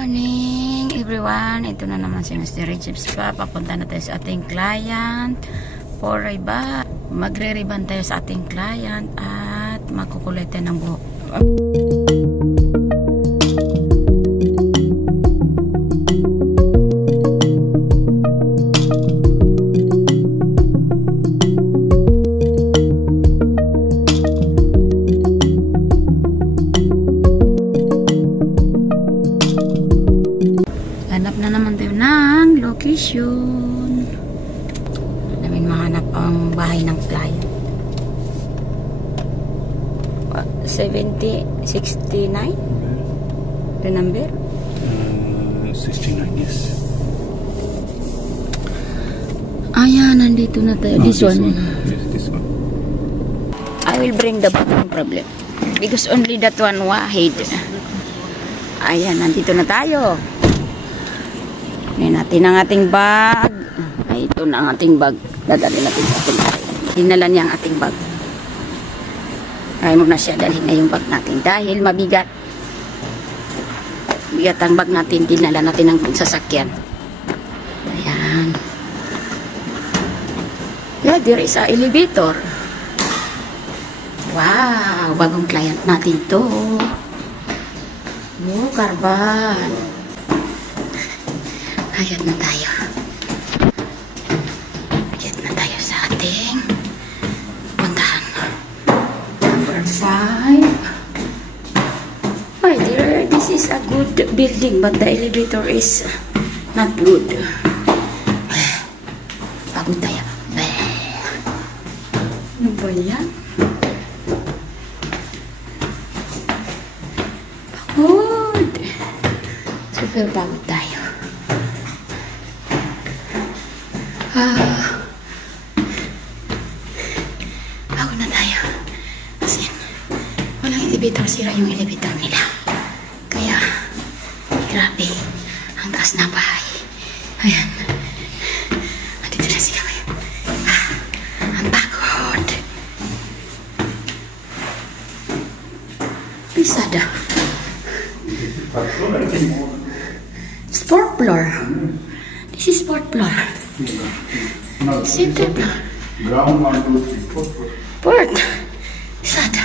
Morning everyone, ito na naman si Mr. Richards pa. Papunta na tayo sa ating client for ribbon. Magre-ribbon tayo sa ating client at makukulay tayo ng buhok. Hanap na naman tayo ng location. Namin mahanap ang bahay ng client. 70, 69? The number? 69, yes. Ayan, nandito na tayo. This one. Yes, this one. I will bring the book, no problem. Because only that one wahid. Ayan, nandito na tayo. Kunin natin ang ating bag. Ay, ito na ang ating bag. Dadalhin natin sa ating bag. Dinala niya ang ating bag. Ay mo na siya, dalhin na yung bag natin. Dahil mabigat. Bigat ang bag natin. Dinala natin ang sasakyan. Ayan. Yeah, there is a elevator. Wow, bagong client natin to. Oh, karban. Ayan na tayo. Ayan na tayo sa ating puntahan. Number 5. My dear, this is a good building but the elevator is not good. Pagod tayo. Ano ba yan? Pagod. Super pagod tayo. Bago na tayo. Kasi walang elevator, sira yung elevator nila. Kaya grabe ang taas na bahay. Ayan. Dito na siya. Ang pagod. Pisada. Sport floor. This is sport floor. No, Center floor. ground 1, 2, 3, 4. Port. Sada.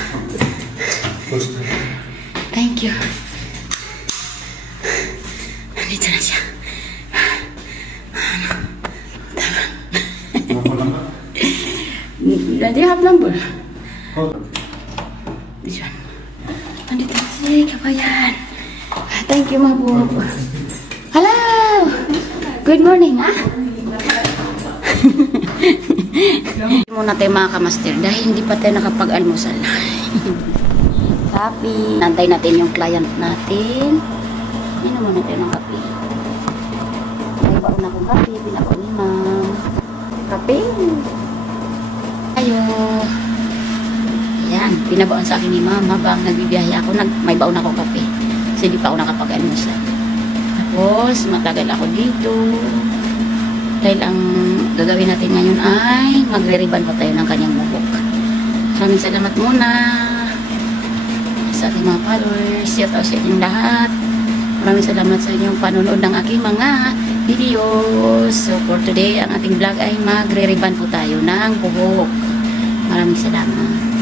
First. Thank you. Nandito na siya. Do you have number? This one. Nandito na siya, kabayan. Thank you, Mabu. Hello! Good morning, ha? Muna tayo mga kamaster dahil hindi pa tayo nakapag-almusal. Kape. Nantay natin yung client natin. Inom muna tayo ng kape. May baon akong kape. Pinabaon ni ma'am. Kape. Ayo. Ayan. Pinabaon sa akin ni ma'am habang nagbibiyahe ako. May baon akong kape. Kasi hindi pa ako nakapag-almusal. Tapos matagal ako dito. Dahil ang gagawin natin ngayon ay magre-ribbon pa tayo ng kanyang buhok. Maraming salamat muna sa ating mga followers. Shout out sa inyong lahat. Maraming salamat sa inyong panonood ng aking mga videos. So for today, ang ating vlog ay magre-ribbon po tayo ng buhok. Maraming salamat.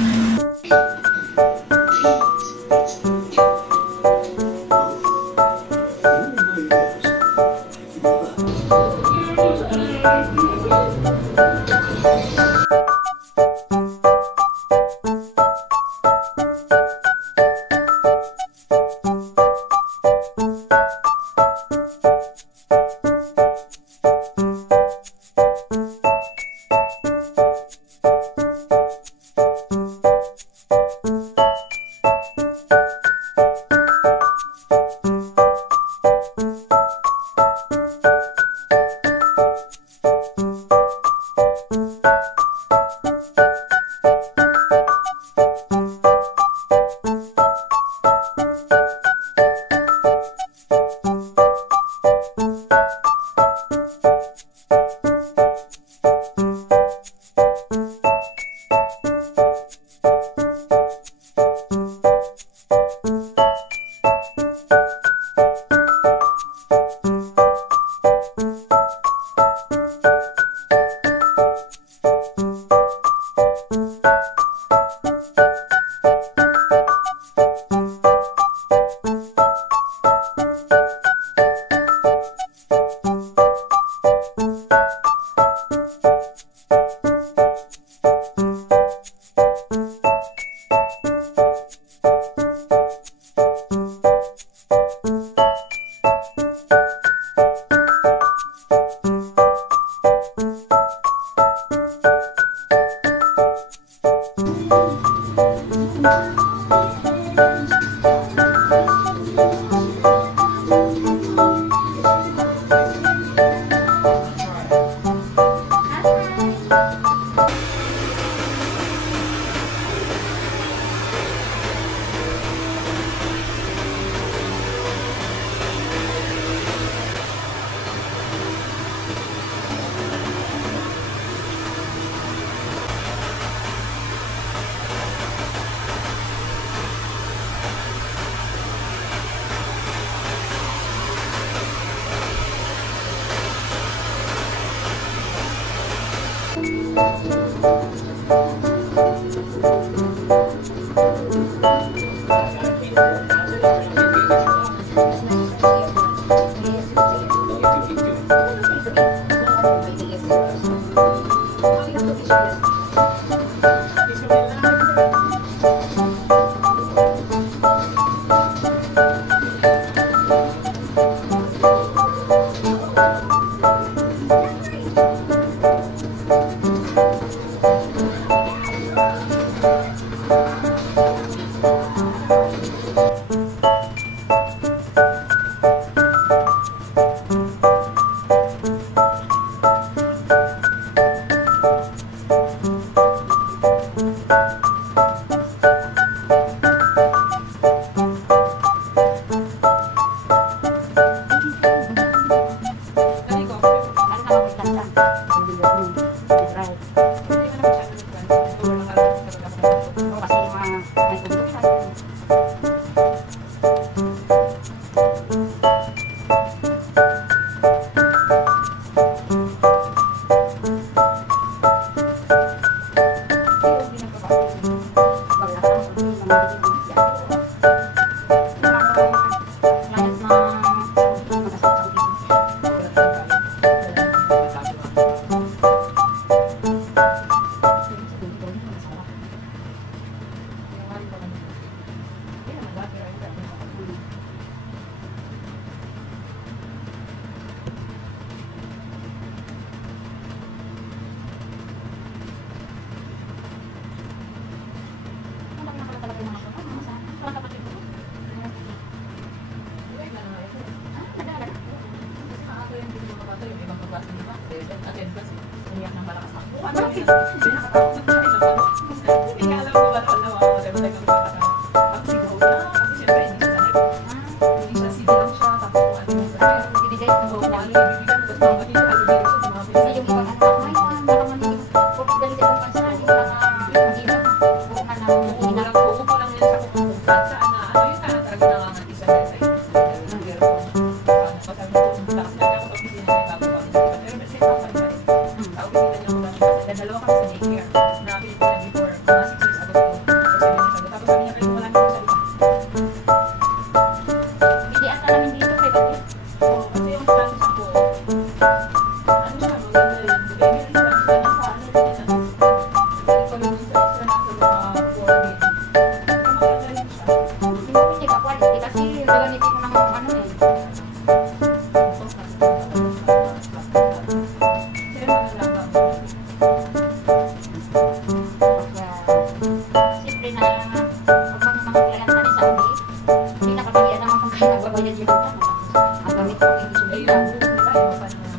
Ang gamit ko, ibig sabihin,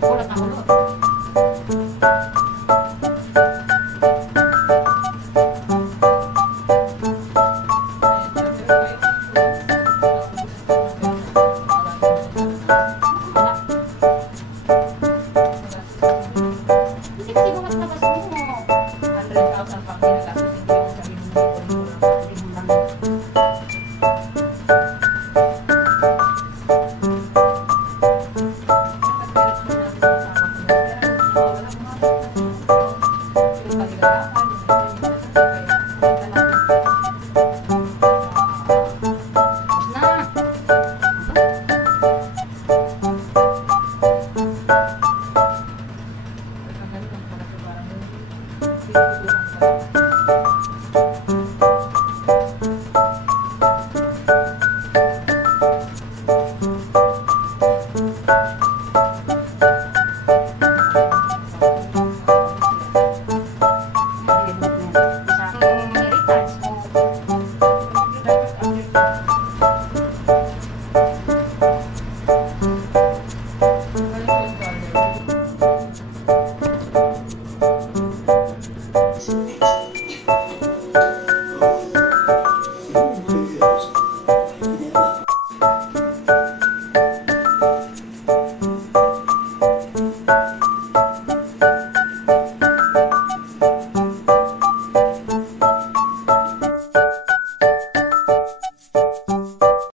kulat na ulo.